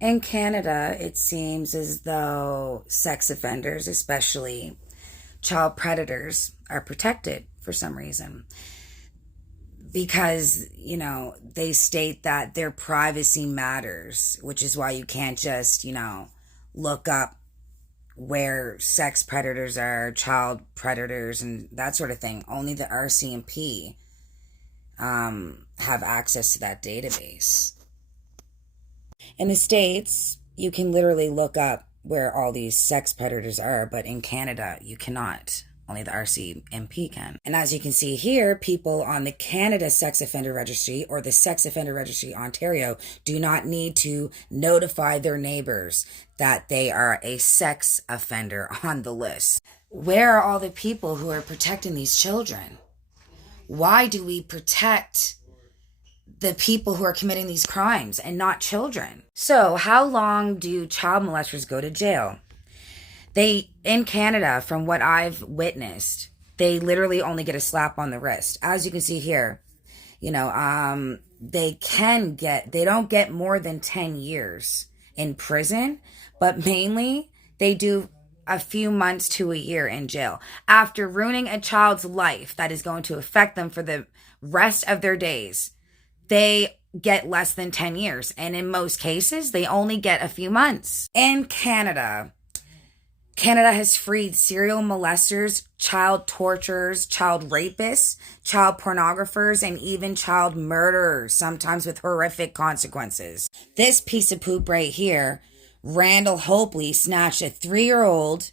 In Canada, it seems as though sex offenders, especially child predators, are protected for some reason because, they state that their privacy matters, which is why you can't just, look up where sex predators are, child predators, and that sort of thing. Only the RCMP have access to that database. In the States, you can literally look up where all these sex predators are, but in Canada, you cannot. Only the RCMP can. And as you can see here, people on the Canada Sex Offender Registry or the Sex Offender Registry Ontario do not need to notify their neighbors that they are a sex offender on the list. Where are all the people who are protecting these children? Why do we protect the people who are committing these crimes and not children? So, how long do child molesters go to jail? In Canada, from what I've witnessed, they literally only get a slap on the wrist. As you can see here, they don't get more than 10 years in prison, but mainly they do a few months to a year in jail. After ruining a child's life that is going to affect them for the rest of their days, they get less than 10 years. And in most cases, they only get a few months. In Canada has freed serial molesters, child torturers, child rapists, child pornographers, and even child murderers, sometimes with horrific consequences. This piece of poop right here, Randall Hopely snatched a 3-year-old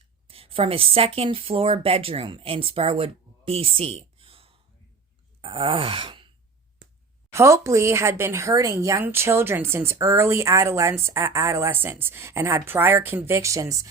from his second floor bedroom in Sparwood, BC. Hopely had been hurting young children since early adolescence and had prior convictions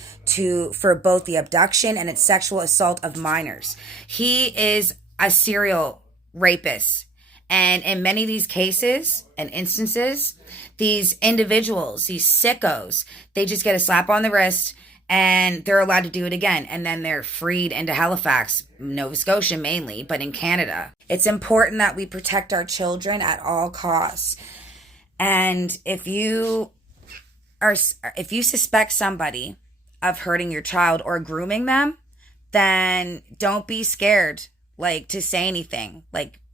for both the abduction and its sexual assault of minors. He is a serial rapist. And in many of these cases and instances, these individuals, these sickos, they just get a slap on the wrist and they're allowed to do it again. And then they're freed into Halifax, Nova Scotia mainly, but in Canada. It's important that we protect our children at all costs. And if you suspect somebody of hurting your child or grooming them, then don't be scared, to say anything.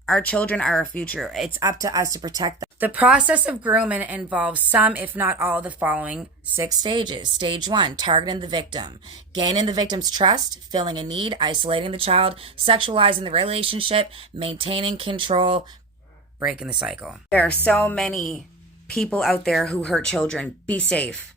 Our children are our future. It's up to us to protect them. The process of grooming involves some, if not all, of the following 6 stages. Stage 1, targeting the victim. Gaining the victim's trust, filling a need, isolating the child, sexualizing the relationship, maintaining control, breaking the cycle. There are so many people out there who hurt children. Be safe.